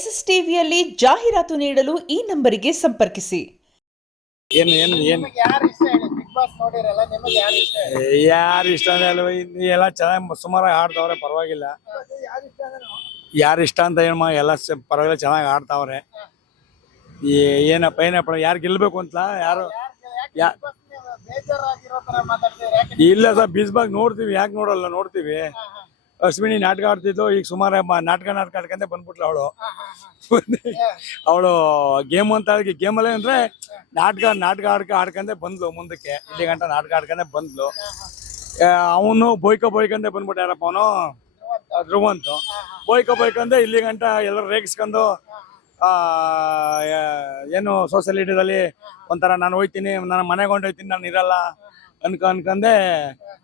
SSTVಯಲ್ಲಿ ಜಾಹೀರಾತು ನೀಡಲು ಈ ನಂಬರಿಗೆ ಸಂಪರ್ಕಿಸಿ. ಯಾರು ಇಷ್ಟ ಅಲ್ವ ಎಲ್ಲ ಚೆನ್ನಾಗಿ ಸುಮಾರಾಗಿ ಆಡ್ತಾವ್ರೆ, ಪರವಾಗಿಲ್ಲ. ಯಾರು ಇಷ್ಟ ಅಂತ ಹೇಳಮ್ಮ, ಎಲ್ಲ ಪರವಾಗಿಲ್ಲ ಚೆನ್ನಾಗಿ ಆಡ್ತಾವ್ರೆ. ಏನಪ್ಪ ಯಾರು ಗೆಲ್ಬೇಕು ಅಂತ ಯಾರು ಇಲ್ಲ ಸರ್. ಬೀಸ್ಬಾಗ್ ನೋಡ್ತೀವಿ, ಯಾಕೆ ನೋಡಲ್ಲ, ನೋಡ್ತೀವಿ. ಅಶ್ವಿನಿ ನಾಟಕ ಆಡ್ತಿದ್ಲು, ಈಗ ಸುಮಾರು ನಾಟಕ ಆಡ್ಕೊಂಡೆ ಬಂದ್ಬಿಟ್ಲು ಅವಳು ಗೇಮ್ ಅಂತ ಗೇಮಲ್ಲೇ ಅಂದ್ರೆ ನಾಟಕ ಆಡ್ಕೊಂಡೆ ಬಂದ್ಲು ಮುಂದಕ್ಕೆ. ಇಲ್ಲಿ ಗಂಟ ನಾಟಕ ಆಡ್ಕೊಂಡೆ ಬಂದ್ಲು. ಅವನು ಬೋಯ್ಕೊಂಡೆ ಬಂದ್ಬಿಟ್ಟು ಯಾರಪ್ಪ ಅವನು ಧ್ರುವಂತು ಬೋಯ್ಕೊಂಡೆ ಇಲ್ಲಿ ಗಂಟ ಎಲ್ಲರೂ ರೇಗಿಸ್ಕೊಂಡು ಏನು ಸೋಷಿಯಲ್ ಮೀಡಿಯಾದಲ್ಲಿ ಒಂಥರ ನಾನು ಹೋಯ್ತೀನಿ, ನಾನು ಮನೆಗೆ ಹೊಂಟೋಯ್ತೀನಿ, ನಾನು ಇರಲ್ಲ ಅನ್ಕೊಂಡೆ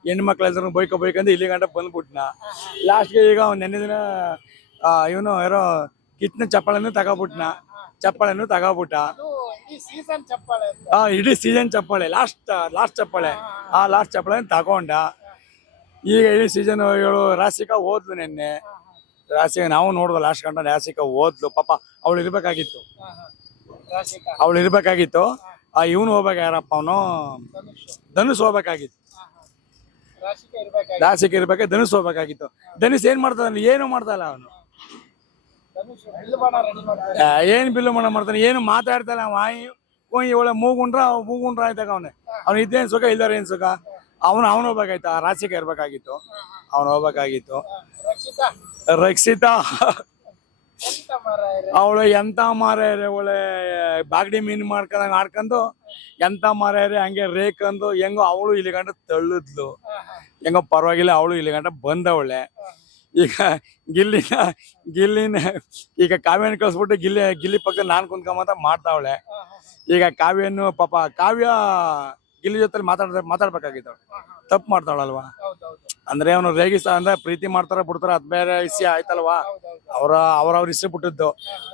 ಹೆಣ್ಮಕ್ಳು ಹೆಸರು ಬೈಕೊಂಡೆ ಇಲ್ಲಿ ಗಂಟ ಬಂದ್ಬಿಟ್ನ. ಲಾಸ್ಟ್ಗೆ ಈಗ ನೆನ್ನೆ ದಿನ ಇವನು ಯಾರೋ ಕಿತ್ನ ಚಪ್ಪಾಳೆನೂ ತಗೋಬಿಟ್ಟ. ಇಡೀ ಸೀಸನ್ ಚಪ್ಪಾಳೆ, ಲಾಸ್ಟ್ ಚಪ್ಪಾಳೆ, ಆ ಲಾಸ್ಟ್ ಚಪ್ಪಾಳೆ ತಗೊಂಡ. ಈಗ ಇಡೀ ಸೀಸನ್ ಇವಳು ರಾಶಿಕಾ ಓದ್ಲು. ನೆನ್ನೆ ರಾಶಿಕಾ ನಾವು ನೋಡ್ದು ಲಾಸ್ಟ್ ಗಂಟ ರಾಶಿಕಾ ಓದ್ಲು. ಪಾಪ ಅವಳು ಇರ್ಬೇಕಾಗಿತ್ತು. ಇವನು ಹೋಗ್ಬೇಕು, ಯಾರಪ್ಪ ಅವನು ಧನುಷ್ ಹೋಗ್ಬೇಕಾಗಿತ್ತು. ರಾಶಿಕಾ ಇರ್ಬೇಕು, ಧನುಷ್ ಹೋಗ್ಬೇಕಾಗಿತ್ತು. ಧನುಷ್ ಏನ್ ಮಾಡ್ತಾನೆ? ಏನು ಮಾಡ್ತಾಯಿಲ್ಲ ಅವನು. ಏನ್ ಬಿಲ್ಲು ಮಾಡ್ತಾನೆ, ಏನು ಮಾತಾಡ್ತಾನೆ. ಇವಳೆ ಮೂಗುಂಡ್ರ ಆಯ್ತಾಗ ಅವ್ನು ಇದ್ದೇನ್ ಸುಖ ಇಲ್ದಾರ ಏನ್ ಸುಖ. ಅವನು ಹೋಗ್ಬೇಕಾಯ್ತ. ರಾಶಿಕಾ ಇರ್ಬೇಕಾಗಿತ್ತು, ಅವನು ಹೋಗ್ಬೇಕಾಗಿತ್ತು. ರಕ್ಷಿತಾ ಅವಳು ಎಂತ ಮಾರ್ಯಾರೆ, ಒಳ್ಳೆ ಬಾಗಡಿ ಮೀನು ಮಾಡ್ಕೊಂಡಂಗ ಆಡ್ಕೊಂಡು ಎಂತ ಮಾರ್ಯಾರೆ ಹಂಗೆ ರೇಕಂದು ಹೆಂಗೋ ಅವಳು ಇಲ್ಲಿ ಗಂಟ ತಳ್ಳಿದ್ಲು. ಹೆಂಗೋ ಪರವಾಗಿಲ್ಲ, ಅವಳು ಇಲ್ಲಿ ಗಂಟ ಬಂದವಳೆ. ಈಗ ಗಿಲ್ಲಿನ ಈಗ ಕಾವ್ಯನ ಕಳ್ಸ್ಬಿಟ್ಟು ಗಿಲ್ಲಿ ಪಕ್ಕ ನಾನ್ ಕುಂತ್ಕೊಂಬಂತ ಮಾಡ್ತಾವಳೆ. ಈಗ ಕಾವ್ಯನ್ನು ಪಾಪ ಕಾವ್ಯ ಗಿಲ್ಲಿ ಜೊತೆ ಮಾತಾಡ್ಬೇಕಾಗಿತ್ತು. ತಪ್ಪು ಮಾಡ್ತಾವಳಲ್ವಾ? ಅಂದ್ರೆ ಅವನು ರೇಗಿಸ್ತ ಅಂದ್ರೆ ಪ್ರೀತಿ ಮಾಡ್ತಾರ ಬಿಡ್ತಾರ, ಅದ್ ಬೇರೆ ವಿಷಯ ಆಯ್ತಲ್ವಾ. ಅವ್ರವ್ರ ಇಷ್ಟ ಬಿಟ್ಟಿದ್ದು.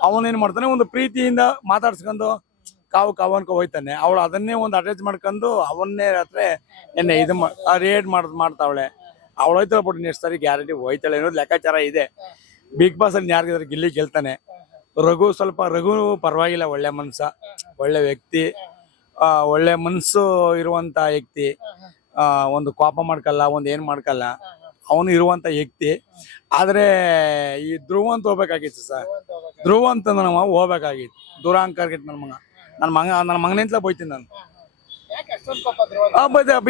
ಅವನೇನ್ ಮಾಡ್ತಾನೆ, ಒಂದು ಪ್ರೀತಿಯಿಂದ ಮಾತಾಡ್ಸ್ಕೊಂಡು ಕಾವು ಅನ್ಕೊ ಹೋಯ್ತಾನೆ. ಅವಳು ಅದನ್ನೇ ಒಂದು ಅಟ್ಯಾಚ್ ಮಾಡ್ಕೊಂಡು ಅವನ್ನೇ ರಾತ್ರಿ ಎನ್ನೆ ಇದು ರೇಡ್ ಮಾಡ್ತಾವಳೆ. ಅವಳು ಹೋಯ್ತಾಳೆ ಬಿಟ್ಟು ನೆಕ್ಸ್ಟ್ ಸಾರಿ ಗ್ಯಾರಂಟಿ ಹೋಯ್ತಾಳೆ ಅನ್ನೋದು ಲೆಕ್ಕಾಚಾರ ಇದೆ. ಬಿಗ್ ಬಾಸ್ ಅಲ್ಲಿ ಯಾರಿಗಿದ್ರೆ ಗಿಲ್ಲಿ ಗೆಲ್ತಾನೆ. ರಘು ಪರವಾಗಿಲ್ಲ, ಒಳ್ಳೆ ಮನ್ಸ, ಒಳ್ಳೆ ವ್ಯಕ್ತಿ, ಒಳ್ಳೆ ಮನ್ಸು ಇರುವಂತ ವ್ಯಕ್ತಿ. ಒಂದು ಕೋಪ ಮಾಡ್ಕಲ್ಲ, ಒಂದ್ ಏನ್ ಮಾಡ್ಕಲ್ಲ, ಅವನು ಇರುವಂತ ವ್ಯಕ್ತಿ. ಆದ್ರೆ ಈ ಧ್ರುವಂತ ಹೋಗ್ಬೇಕಾಗಿತ್ತು ಸರ್. ಧ್ರುವಂತ ನಮ್ಮ ಹೋಗ್ಬೇಕಾಗಿತ್ತು. ದುರಾಂಕಾರ್ಗಿತ್ತು ನನ್ನ ಮಗನಿಂತಲೇ ಬೋಯ್ತೀನಿ ನಾನು.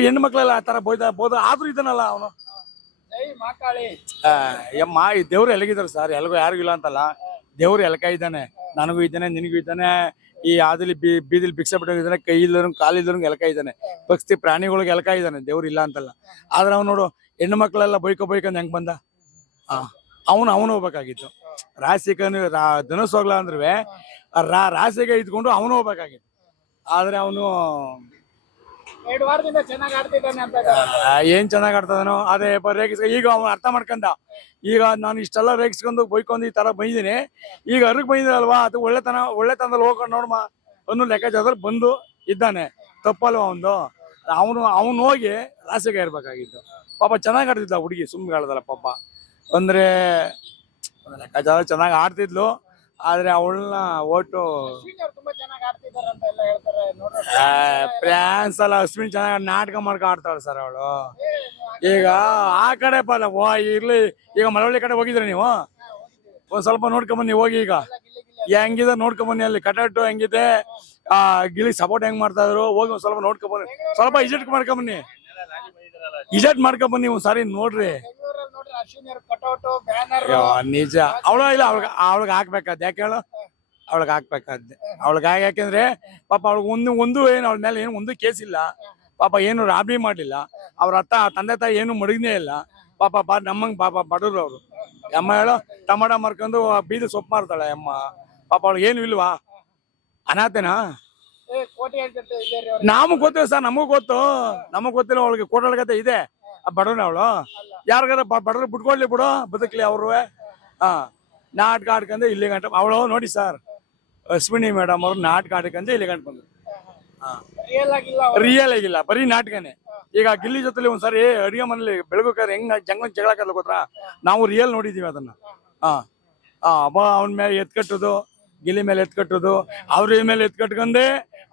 ಹೆಣ್ಣು ಮಕ್ಳೆಲ್ಲ ಆ ತರ ಬೋದು ಆದ್ರೂ ಇದನ್ನಲ್ಲ ಅವನು. ಈ ದೇವ್ರು ಎಲಗಿದಾರೆ ಸರ್, ಎಲ್ಗೂ ಯಾರಿಗೂ ಇಲ್ಲ ಅಂತಲ್ಲ. ದೇವ್ರು ಎಲ್ಕ ಇದ್ದಾನೆ, ನನಗೂ ಇದ್ದಾನೆ, ನಿನಗೂ ಇದ್ದಾನೆ. ಈ ಆದಲ್ಲಿ ಬೀದಿಲಿ ಭಿಕ್ಷೆ ಬಿಟ್ಟಿದ್ದಾನೆ, ಕೈ ಇಲ್ಲರೂ ಕಾಲಿಲ್ಲರೂ ಎಲ್ಕ ಇದ್ದಾನೆ. ಪಕ್ಷಿ ಪ್ರಾಣಿಗಳಿಗೆ ಎಲ್ಕ ಇದ್ದಾನೆ, ದೇವ್ರು ಇಲ್ಲ ಅಂತಲ್ಲ. ಆದ್ರೆ ಅವ್ನು ನೋಡು, ಹೆಣ್ಣು ಮಕ್ಳೆಲ್ಲ ಬೈಕೊಂಡ್ ಹೆಂಗ್ ಬಂದ. ಅವನು ಹೋಗ್ಬೇಕಾಗಿತ್ತು. ರಾಶಿಕನು ಧನುಷ್ ಹೋಗ್ಲಾ ಅಂದ್ರೆ ರಾಶಿಗೆ ಇದ್ಕೊಂಡು ಅವನು ಹೋಗ್ಬೇಕಾಗಿತ್ತು. ಆದ್ರೆ ಅವನು ಏನ್ ಚೆನ್ನಾಗ್ ಆಡ್ತದನೋ ಅದೇ ಈಗ ಅವನು ಅರ್ಥ ಮಾಡ್ಕೊಂಡ. ಈಗ ನಾನು ಇಷ್ಟೆಲ್ಲ ರೇಗಿಸ್ಕೊಂಡು ಬೈಕೊಂಡು ಈ ತರ ಬಂದಿದ್ದೀನಿ, ಈಗ ಅರ್ಗ್ ಬಂದಿದ್ದೀನಲ್ವಾ, ಅದು ಒಳ್ಳೆತನದಲ್ಲಿ ಹೋಗ್ಕೊಂಡು ನೋಡಮ್ಮ ಅನ್ನೋ ಲೆಕ್ಕಾಚಾರದಲ್ಲಿ ಬಂದು ಇದ್ದಾನೆ. ತಪ್ಪಲ್ವ ಅವನು ಹೋಗಿ ರಾಶಿಗೆ ಇರ್ಬೇಕಾಗಿತ್ತು. ಪಾಪ ಚೆನ್ನಾಗ್ ಆಡ್ತಿದ್ದ ಹುಡುಗಿ, ಸುಮ್ಮನೆ ಆಡ್ದಲ್ಲ ಪಾಪ. ಅಂದ್ರೆ ಲೆಕ್ಕಾಚಾರ ಚೆನ್ನಾಗಿ ಆಡ್ತಿದ್ಲು. ಆದ್ರೆ ಅವಳನ್ನ ಓಟು ಫ್ಯಾನ್ಸ್ ಅಲ್ಲ, ಅಶ್ವಿನಿ ಚೆನ್ನಾಗಿ ನಾಟಕ ಆಡ್ತಾಳೆ ಸರ್ ಅವಳು. ಈಗ ಆ ಕಡೆ ಇರ್ಲಿ, ಈಗ ಮಳವಳ್ಳಿ ಕಡೆ ಹೋಗಿದ್ರಿ ನೀವು, ಒಂದ್ ಸ್ವಲ್ಪ ನೋಡ್ಕೊಂಬನ್ನಿ ಹೋಗಿ. ಈಗ ಹೆಂಗಿದೆ ನೋಡ್ಕೊಂಬನ್ನಿ, ಅಲ್ಲಿ ಕಟಾಟು ಹೆಂಗಿದೆ, ಗಿಳಿ ಸಪೋರ್ಟ್ ಹೆಂಗ್ ಮಾಡ್ತಾ ಇದ್ರು, ಹೋಗಿ ಒಂದ್ ಸ್ವಲ್ಪ ನೋಡ್ಕೊಂಬನ್ನಿ. ಸ್ವಲ್ಪ ಇಜೆಟ್ ಮಾಡ್ಕೊಂಬನ್ನಿ ಒಂದ್ ಸಾರಿ ನೋಡ್ರಿ. ನಿಜ ಇಲ್ಲ, ಅವಳಿಗೆ ಹಾಕ್ಬೇಕಾದ್ ಯಾಕೆ ಹೇಳು, ಅವಳಿಗೆ ಹಾಕ್ಬೇಕಾದ್ದೆ. ಯಾಕೆಂದ್ರೆ ಪಾಪ ಅವಳಿಗೆ ಒಂದು ಏನು ಅವಳ ಮೇಲೆ ಏನು ಒಂದು ಕೇಸ್ ಇಲ್ಲ. ಪಾಪ ಏನು ರಾಬರಿ ಮಾಡ್ಲಿಲ್ಲ. ಅವ್ರ ತಂದೆ ತಾಯಿ ಏನು ಮಡಗನೇ ಇಲ್ಲ. ಪಾಪ ನಮ್ಮಂಗ್ ಪಾಪ ಬಡವ್ರು ಅವ್ರು. ಅಮ್ಮ ಹೇಳೋ ಟಮಾಟ ಮಾರ್ಕೊಂಡು ಬೀದಿ ಸೊಪ್ಪು ಮಾರ್ತಾಳೆ ಅಮ್ಮ. ಪಾಪ ಅವಳಿಗೆ ಏನು ಇಲ್ವಾ, ಅನಾಥೇನಾ? ನಮಗ್ ಗೊತ್ತಿಲ್ಲ ಸರ್, ನಮಗ್ ಗೊತ್ತಿಲ್ಲ. ಅವಳಿಗೆ ಕೋಟಲ್ಗತೆ ಇದೆ, ಬಡವ್ನ ಅವಳು. ಯಾರಿಗಾರ ಬಡವ್ರು ಬಿಟ್ಕೊಡ್ಲಿ ಬಿಡು, ಬದುಕ್ಲಿ ಅವ್ರು. ನಾಟಕ ಆಡ್ಕೊಂಡೆ ಇಲ್ಲಿ ಗಂಟ ಅವಳು ನೋಡಿ ಸರ್. ಅಶ್ವಿನಿ ಮೇಡಮ್ ಅವ್ರು ನಾಟಕ ಆಡ್ಕೊಂಡೆ ಇಲ್ಲಿ ಗಂಟ ಬಂದ್ರು. ರಿಯಲ್ ಆಗಿಲ್ಲ, ಬರೀ ನಾಟಕನೇ. ಈಗ ಗಿಲ್ಲಿ ಜೊತೆಲಿ ಒಂದ್ಸರಿ ಅಡಿಗೆ ಮನೇಲಿ ಬೆಳಗ್ಬೇಕಾದ್ರೆ ಹೆಂಗ್ ಜಗಳ ಗೊತ್ತಾ, ನಾವು ರಿಯಲ್ ನೋಡಿದೀವಿ ಅದನ್ನ. ಅವನ ಮೇಲೆ ಎತ್ಕಟ್ಟೋದು, ಗಿಲ್ಲಿ ಮೇಲೆ ಎತ್ಕಟ್ಟೋದು, ಅವ್ರ ಮೇಲೆ ಎತ್ಕಟ್ಕೊಂಡೆ,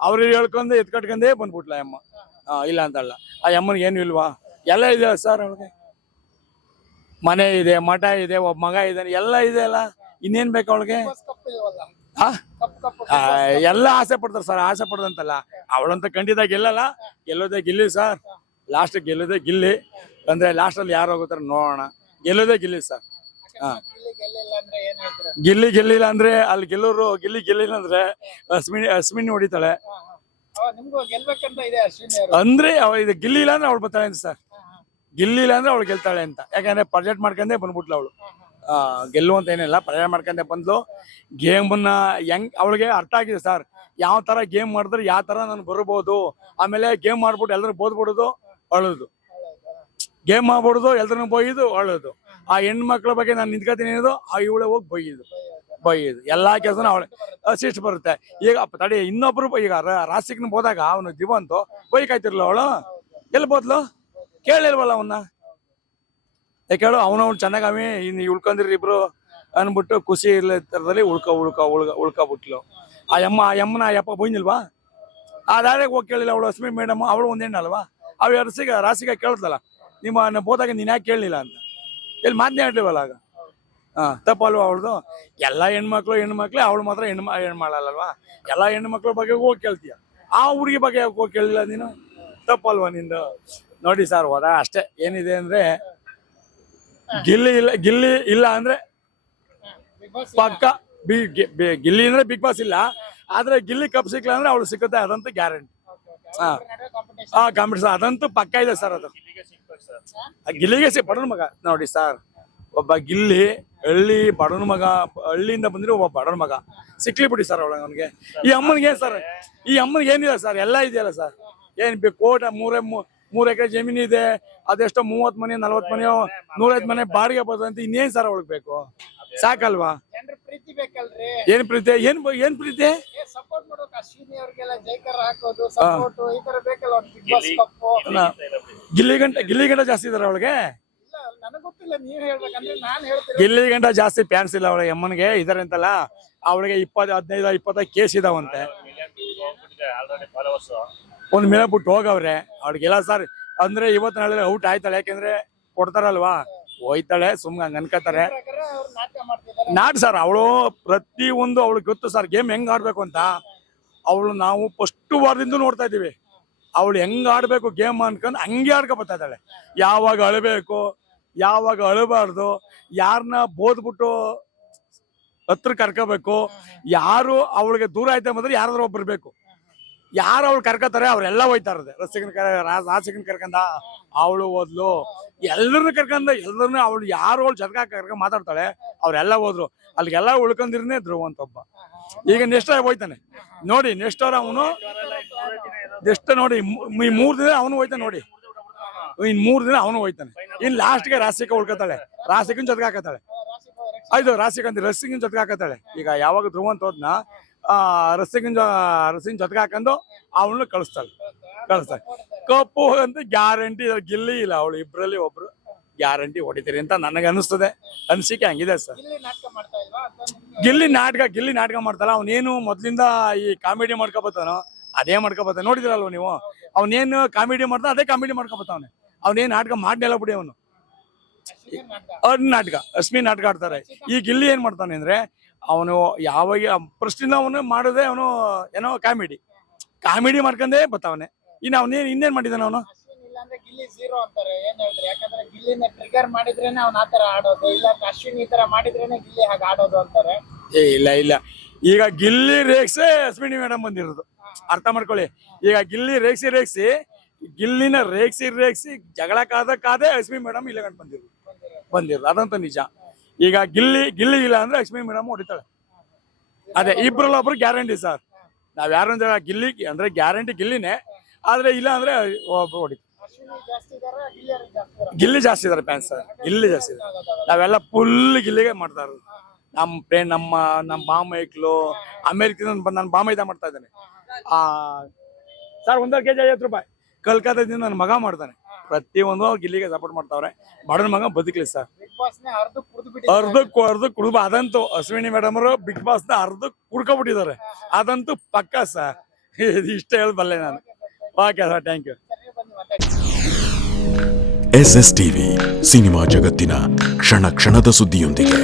ಅವ್ರಿಗೆ ಹೇಳ್ಕೊಂಡು ಎತ್ಕಟ್ಕೊಂಡೇ ಬಂದ್ಬಿಟ್ಲ ಅಮ್ಮ. ಇಲ್ಲ ಅಂತಲ್ಲ, ಆ ಅಮ್ಮನಿಗೆ ಏನು ಇಲ್ವಾ? ಎಲ್ಲ ಇದೆ ಸರ್ ಅವಳಿಗೆ. ಮನೆ ಇದೆ, ಮಠ ಇದೆ, ಒಬ್ಬ ಮಗ ಇದ್ದಾನೆ, ಎಲ್ಲ ಇದೆ ಅಲ್ಲ, ಇನ್ನೇನ್ ಬೇಕು ಅವಳಿಗೆ? ಎಲ್ಲ ಆಸೆ ಪಡ್ತಾರೆ ಸರ್, ಆಸೆ ಪಡ್ದಂತಲ್ಲ. ಅವಳಂತ ಖಂಡಿತ ಗೆಲ್ಲಲ್ಲ, ಗೆಲ್ಲೋದೇ ಗಿಲ್ಲಿ ಸರ್. ಲಾಸ್ಟ್ ಗೆಲ್ಲೋದೇ ಗಿಲ್ಲಿ. ಅಂದ್ರೆ ಲಾಸ್ಟ್ ಅಲ್ಲಿ ಯಾರು ಹೋಗುತ್ತಾರ ನೋಡೋಣ. ಗೆಲ್ಲೋದೇ ಗಿಲ್ಲಿ ಸರ್. ಗಿಲ್ಲಿ ಗೆಲ್ಲಿಲ್ಲ ಅಂದ್ರೆ ಅಲ್ಲಿ ಗೆಲ್ಲೋರು, ಗಿಲ್ಲಿ ಗೆಲ್ಲಿಲ್ಲ ಅಂದ್ರೆ ಅಶ್ವಿನಿ ಹೊಡಿತಾಳೆ. ಅಂದ್ರೆ ಇದು ಗಿಲ್ಲಿ ಇಲ್ಲ ಅಂದ್ರೆ ಅವಳು ಬರ್ತಾಳೆ ಅಂತ ಸರ್. ಗಿಲ್ಲಿ ಇಲ್ಲ ಅಂದ್ರೆ ಅವಳು ಗೆಲ್ತಾಳೆ ಅಂತ. ಯಾಕಂದ್ರೆ ಪ್ರಾಜೆಕ್ಟ್ ಮಾಡ್ಕೊಂಡೇ ಬಂದ್ಬಿಟ್ಲು ಅವಳು. ಗೆಲ್ಲುವಂತ ಏನಿಲ್ಲ, ಪ್ರಾಜೆಕ್ಟ್ ಮಾಡ್ಕೊಂಡೇ ಬಂದ್ಲು. ಗೇಮನ್ನ ಹೆಂಗ್ ಅವಳಿಗೆ ಅರ್ಥ ಆಗಿದೆ ಸರ್. ಯಾವ ತರ ಗೇಮ್ ಮಾಡಿದ್ರೆ ಯಾವ ತರ ನಾನು ಬರ್ಬೋದು. ಆಮೇಲೆ ಗೇಮ್ ಮಾಡ್ಬಿಟ್ಟು ಎಲ್ರು ಬೋದ್ಬಿಡೋದು, ಅಳೋದು. ಗೇಮ್ ಮಾಡ್ಬಿಡುದು, ಎಲ್ರನ್ನೂ ಬೈಯೋದು, ಅಳೋದು. ಆ ಹೆಣ್ಮಕ್ಳ ಬಗ್ಗೆ ನಾನು ನಿಂತ್ಕೊತೀನಿ ಅನ್ನೋದು, ಇವಳೆ ಹೋಗಿ ಬೈಯೋದು ಎಲ್ಲಾ ಕೆಲಸನೂ ಅವಳೆ ಅಸಿಸ್ಟ್ ಬರುತ್ತೆ. ಈಗ ತಡಿ, ಇನ್ನೊಬ್ರು ಈಗ ರಾಸಿಕ್ನ ಹೋದಾಗ ಅವನು ದಿವಂತು ಬೈಕಾಯ್ತಿರ್ಲ ಅವಳು, ಎಲ್ಲಿ ಬೋದ್ಲು ಕೇಳಿಲ್ವಲ್ಲ ಅವನ್ನ. ಯಾಕೇಳು, ಅವನವ್ನು ಚೆನ್ನಾಗ ಇನ್ನು ಉಳ್ಕೊಂಡಿರಿ ಇಬ್ರು ಅನ್ಬಿಟ್ಟು ಖುಷಿ ಇರ್ಲತ್ತರದಲ್ಲಿ ಉಳ್ಕೊಬಿಟ್ಲು. ಆ ಯಮ್ಮನ ಯಪ್ಪ ಬೈನಿಲ್ವಾ? ಅದಾದ್ರೆ ಹೋಗಿ ಕೇಳಿಲ್ಲ ಅವಳು. ಅಶ್ಮಿ ಮೇಡಮ್ ಅವಳು ಒಂದ್ ಹೆಣ್ಣಲ್ವಾ? ಅವ್ ರಾಸಿಗ ಕೇಳ್ದಲ್ಲ, ನಿಮ್ಮ ಬೋದಾಗ ನೀನ್ ಯಾಕೆ ಕೇಳಲಿಲ್ಲ ಅಂತ. ಎಲ್ಲಿ ಮಾತನಾಡ್ಲಿವಲ್ಲ ಆಗ. ತಪ್ಪಲ್ವಾ ಅವಳದು? ಎಲ್ಲಾ ಹೆಣ್ಮಕ್ಳೆ, ಅವಳು ಮಾತ್ರ ಹೆಣ್ಮಾಳಲ್ವಾ? ಎಲ್ಲಾ ಹೆಣ್ಮಕ್ಳ ಬಗ್ಗೆ ಹೋಗಿ ಕೇಳ್ತೀಯ, ಆ ಹುಡುಗಿ ಬಗ್ಗೆ ಹೋಗಿ ಕೇಳಿಲ್ಲ ನೀನು? ತಪ್ಪಲ್ವಾ ನಿಂದು? ನೋಡಿ ಸರ್, ಹೋದ ಅಷ್ಟೇ. ಏನಿದೆ ಅಂದ್ರೆ ಗಿಲ್ಲಿ ಇಲ್ಲ ಅಂದ್ರೆ ಪಕ್ಕ ಗಿಲ್ಲಿ ಅಂದ್ರೆ ಬಿಗ್ ಬಾಸ್ ಇಲ್ಲ. ಆದ್ರೆ ಗಿಲ್ಲಿ ಕಪ್ ಸಿಕ್ಲ ಅಂದ್ರೆ ಅವಳು ಸಿಕ್ಕುತ್ತೆ, ಅದಂತೂ ಗ್ಯಾರಂಟಿ. ಕಾಂಪಿಟೇಷನ್ ಅದಂತೂ ಪಕ್ಕ ಇದೆ ಸರ್. ಅದು ಗಿಲ್ಲಿಗೆ ಬಡವನ ಮಗ ನೋಡಿ ಸರ್. ಒಬ್ಬ ಗಿಲ್ಲಿ ಬಡವನ ಮಗ, ಹಳ್ಳಿಯಿಂದ ಬಂದ್ರೆ ಒಬ್ಬ ಬಡವನ ಮಗ ಸಿಕ್ಲಿ ಬಿಡಿ ಸರ್ ಅವನಿಗೆ. ಈ ಅಮ್ಮನಿಗೆ ಸರ್, ಈ ಅಮ್ಮನಿಗೆ ಏನಿಲ್ಲ ಸರ್, ಎಲ್ಲ ಇದೆಯಲ್ಲ ಸರ್. ಏನ್ ಕೋಟ 3 ಎಕರೆ ಜಮೀನು ಇದೆ, ಅದೆಷ್ಟೋ 30 ಮನೆ 40 ಮನೆ 105 ಮನೆ ಬಾಡಿಗೆ ಬರ್ತಂತ. ಇನ್ನೇನ್ ಸರ್ ಅವಳಿಗೆ ಬೇಕು? ಸಾಕಲ್ವಾ? ಏನ್ ಪ್ರೀತಿ? ಏನ್ ಪ್ರೀತಿ? ಗಿಲ್ಲಿ ಗಂಟ ಜಾಸ್ತಿ ಇದಾರೆ ಅವಳಿಗೆ. ಗಿಲ್ಲಿ ಗಂಟ ಜಾಸ್ತಿ ಫ್ಯಾನ್ಸ್ ಇಲ್ಲ ಅವಳಿಗೆ. ಅಮ್ಮನಿಗೆ ಇದಾರೆ ಅಂತಲ್ಲ, ಅವಳಿಗೆ 15-20 ಕೇಸ್ ಇದಾವಂತೆ. ಒಂದ್ ಮೇಲೆ ಬಿಟ್ಟು ಹೋಗವ್ರೆ ಅವ್ಳಿಗೆಲ್ಲ ಸರ್. ಅಂದ್ರೆ ಇವತ್ತು ನಾಳೆ ಔಟ್ ಆಯ್ತಾಳೆ, ಯಾಕೆಂದ್ರೆ ಕೊಡ್ತಾರಲ್ವಾ, ಹೋಯ್ತಾಳೆ. ಸುಮ್ನೆ ಹಂಗ ಅನ್ಕೋತಾರೆ ನಾಟ್ ಸರ್. ಅವಳು ಪ್ರತಿ ಒಂದು ಅವಳಿಗೆ ಗೊತ್ತು ಸರ್, ಗೇಮ್ ಹೆಂಗ್ ಆಡ್ಬೇಕು ಅಂತ. ಅವಳು ನಾವು ಫಸ್ಟ್ ವಾರದಿಂದ ನೋಡ್ತಾ ಇದೀವಿ. ಅವಳು ಹೆಂಗ್ ಆಡ್ಬೇಕು ಗೇಮ್ ಅನ್ಕೊಂಡು ಹಂಗೆ ಆಡ್ಕೊ ಬರ್ತಾ ಇದ್ದಾಳೆ. ಯಾವಾಗ ಅಳಬೇಕು, ಯಾವಾಗ ಅಳಬಾರ್ದು, ಯಾರನ್ನ ಬೋದ್ಬಿಟ್ಟು ಹತ್ರ ಕರ್ಕೋಬೇಕು, ಯಾರು ಅವಳಿಗೆ ದೂರ ಆಯ್ತಾ ಬಂದ್ರೆ ಯಾರಾದ್ರೂ ಒಬ್ಬರು ಬೇಕು. ಯಾರು ಅವ್ಳು ಕರ್ಕೋತಾರೆ ಅವ್ರೆಲ್ಲ ಹೋಯ್ತಾ ಇರೋದೆ. ರಾಸಿಕನ್ ಕರ್ಕಂದ ಅವಳು ಹೋದ್ಲು, ಎಲ್ಲರನ್ನು ಕರ್ಕಂದ ಎಲ್ಲರನ್ನು. ಅವಳು ಯಾರು ಅವಳು ಜೊತೆಗೆ ಕರ್ಕೊಂಡ್ ಮಾತಾಡ್ತಾಳೆ, ಅವ್ರೆಲ್ಲ ಹೋದ್ರು. ಅಲ್ಲಿಗೆಲ್ಲ ಉಳ್ಕೊಂಡಿರ್ನೇ ಧ್ರುವ ಅಂತ ಒಬ್ಬ. ಈಗ ನೆಕ್ಸ್ಟ್ ಹೋಯ್ತಾನೆ ನೋಡಿ. ನೆಕ್ಸ್ಟ್ ಅವ್ರ ಅವನು ನೆಕ್ಸ್ಟ್ ನೋಡಿ, ಈ 3 ದಿನ ಅವನು ಹೋಯ್ತಾನೆ ನೋಡಿ. ಇನ್ 3 ದಿನ ಅವನು ಹೋಯ್ತಾನೆ. ಇನ್ ಲಾಸ್ಟ್ಗೆ ರಾಸಿಕ ಉಳ್ಕೊತಾಳೆ, ರಾಸಿಕನ್ ಜೊತೆಗೆ ಹಾಕತಾಳೆ. ಆಯ್ತು, ರಸಿಕನ್ ಜೊತೆಗೆ ಹಾಕತಾಳೆ. ಈಗ ಯಾವಾಗ ಧ್ರುವ ಅಂತ ಹೋದ್ನ, ರಸಿಕನ್ ಜೊತೆಗೆ ಹಾಕೊಂಡು ಅವಳನ್ನ ಕಳಿಸ್ತಾಳೆ. ಕಪ್ಪು ಅಂತ ಗ್ಯಾರಂಟಿ ಗಿಲ್ಲಿ ಇಲ್ಲ, ಅವಳು ಇಬ್ರಲ್ಲಿ ಒಬ್ರು ಗ್ಯಾರಂಟಿ ಹೊಡಿತೀರಿ ಅಂತ ನನಗೆ ಅನಿಸ್ತದೆ. ಅನ್ಸಿಕೆ ಹಂಗಿದೆ ಸರ್. ಗಿಲ್ಲಿ ನಾಟಕ ಮಾಡ್ತಾಳ. ಅವನೇನು ಮೊದ್ಲಿಂದ ಈ ಕಾಮಿಡಿ ಮಾಡ್ಕೊಬತ್ತಾನೋ ಅದೇ ಮಾಡ್ಕೊಬತ್ತಾನ. ನೋಡಿದಿರಲ್ವ ನೀವು? ಅವನೇನು ಕಾಮಿಡಿ ಮಾಡ್ತಾನ ಅದೇ ಕಾಮಿಡಿ ಮಾಡ್ಕೊಬತ್ತಾವನೆ. ಅವನೇನು ನಾಟಕ ಮಾಡ್ಲಿಲ್ಲ ಬಿಡಿ. ಅವನು ಅಶ್ಮಿ ನಾಟಕ ಆಡ್ತಾರೆ. ಈ ಗಿಲ್ಲಿ ಏನ್ ಮಾಡ್ತಾನೆ ಅಂದ್ರೆ, ಅವನು ಯಾವಾಗ ಫಸ್ಟಿಂದ ಅವನು ಮಾಡೋದೇ ಅವನು ಏನೋ ಕಾಮಿಡಿ ಮಾಡ್ಕೊಂಡೇ ಬರ್ತಾವನೆ. ಇನ್ನು ಅವನೇನ್ ಇನ್ನೇನ್ ಮಾಡಿದಾನ ಅವನು? ಗಿಲ್ಲಿ ಝೀರೋ ಅಂತಾರೆ. ಏನ್ ಹೇಳ್ತಾರೆ? ಯಾಕಂದ್ರೆ ಗಿಲ್ಲಿನ ಟ್ರಿಗರ್ ಮಾಡಿದ್ರೇನೆ ಅವ್ನ ಆತರ ಆಡೋದು, ಇಲ್ಲ ಅಶ್ವಿನ್ ಈ ತರ ಮಾಡಿದ್ರೇನೆ ಗಿಲ್ಲಿ ಹಾಗೆ ಆಡೋದು ಅಂತಾರೆ. ಇಲ್ಲ, ಈಗ ಗಿಲ್ಲಿ ರೇಗ್ಸೇ ಅಶ್ವಿನಿ ಮೇಡಮ್ ಬಂದಿರೋದು, ಅರ್ಥ ಮಾಡ್ಕೊಳ್ಳಿ. ಈಗ ಗಿಲ್ಲಿ ರೇಗ್ಸಿ ಗಿಲ್ಲಿನ ರೇಗ್ಸಿ ಜಗಳ ಕಾದೇ ಅಶ್ವಿನಿ ಮೇಡಮ್ ಇಲ್ಲ ಗಂಟು ಬಂದಿರೋದು ಅದಂತೂ ನಿಜ. ಈಗ ಗಿಲ್ಲಿ ಇಲ್ಲ ಅಂದ್ರೆ ಅಶ್ವಿನಿ ಮೇಡಮ್ ಹೊಡಿತಾಳೆ. ಅದೇ ಇಬ್ರಲ್ಲ ಒಬ್ರು ಗ್ಯಾರಂಟಿ ಸರ್. ನಾವ್ ಯಾರು ಅಂದ್ರೆ ಗಿಲ್ಲಿ ಅಂದ್ರೆ ಗ್ಯಾರಂಟಿ ಗಿಲ್ಲಿನೇ. ಆದ್ರೆ ಇಲ್ಲ ಅಂದ್ರೆ ಒಬ್ರು ಹೊಡಿತಾರೆ. ಗಿಲ್ಲಿ ಜಾಸ್ತಿ ಇದಾರೆ ಫ್ಯಾನ್ಸ್ ಸರ್. ಗಿಲ್ಲಿ ಜಾಸ್ತಿ ಇದೆ. ನಾವೆಲ್ಲ ಫುಲ್ ಗಿಲ್ಲಿಗೆ ಮಾಡ್ತಾ ಇರೋದು. ನಮ್ಮ ಬಾಮೈಕ್ಲು ಅಮೆರಿಕದಿಂದ ನನ್ನ ಬಾಮೈದ ಮಾಡ್ತಾ ಇದ್ದಾನೆ. ಸರ್ 1 kg 50 ರೂಪಾಯಿ. ಕಲ್ಕತ್ತಾದಿಂದ ನನ್ನ ಮಗ ಮಾಡ್ತಾನೆ. ಪ್ರತಿಯೊಂದು ಗಿಲ್ಲಿಗೆ ಸಪೋರ್ಟ್ ಮಾಡ್ತಾವ್ರೆ. ಬಡವನ ಮಗ ಬದುಕಲಿ ಸರ್. ಬಿಗ್ ಬಾಸ್ ನೇ ಅರ್ಧ ಕುಡಿದು ಬಿಟ್ಟಿದ್ದಾರೆ. ಅರ್ಧ ಕುಡುಬ ಅದಂತೂ ಅಶ್ವಿನಿ ಮೇಡಮ್ ಅವರು ಬಿಗ್ ಬಾಸ್ ನ ಅರ್ಧ ಕುಡ್ಕೊಬಿಟ್ಟಿದ್ದಾರೆ. ಅದಂತೂ ಪಕ್ಕ ಸರ್. ಇಷ್ಟ ಹೇಳಬಲ್ಲೆ ನಾನು. Okay sir, thank you. ಸರಿ, ಬನ್ನಿ ಮಾತಾಡಿ. SS ಟಿವಿ ಸಿನಿಮಾ ಜಗತ್ತಿನ ಕ್ಷಣ ಕ್ಷಣದ ಸುದ್ದಿಯೊಂದಿಗೆ.